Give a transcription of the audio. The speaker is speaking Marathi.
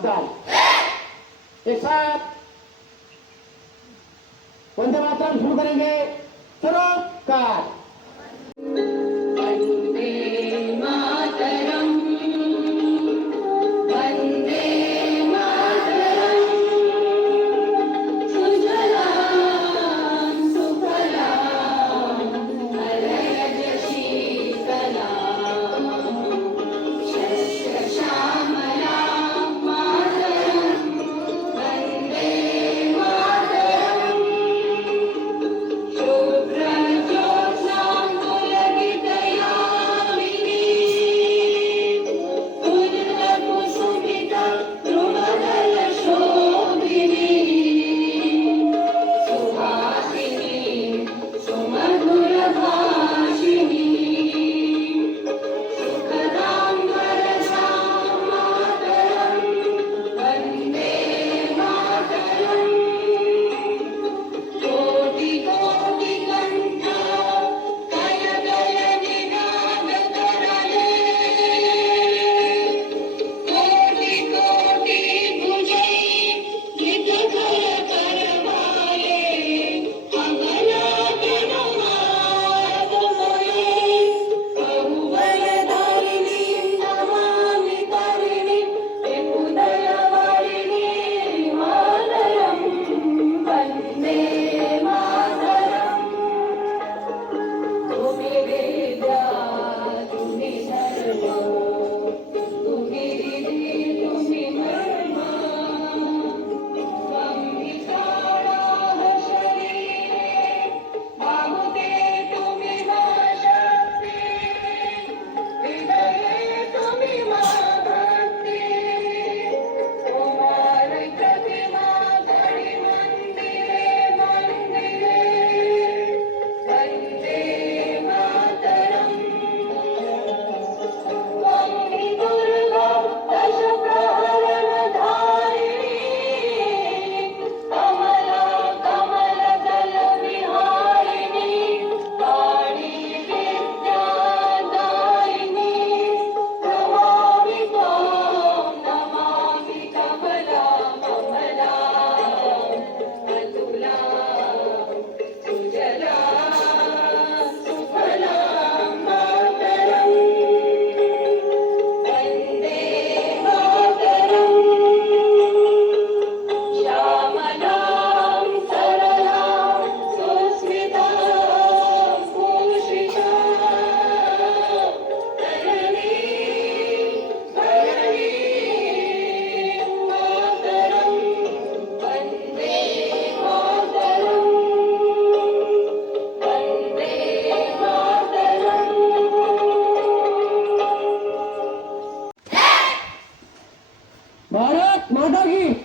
शब्दात एक साथ वंदे मातरम शुरू करेंगे. चलो कार माता की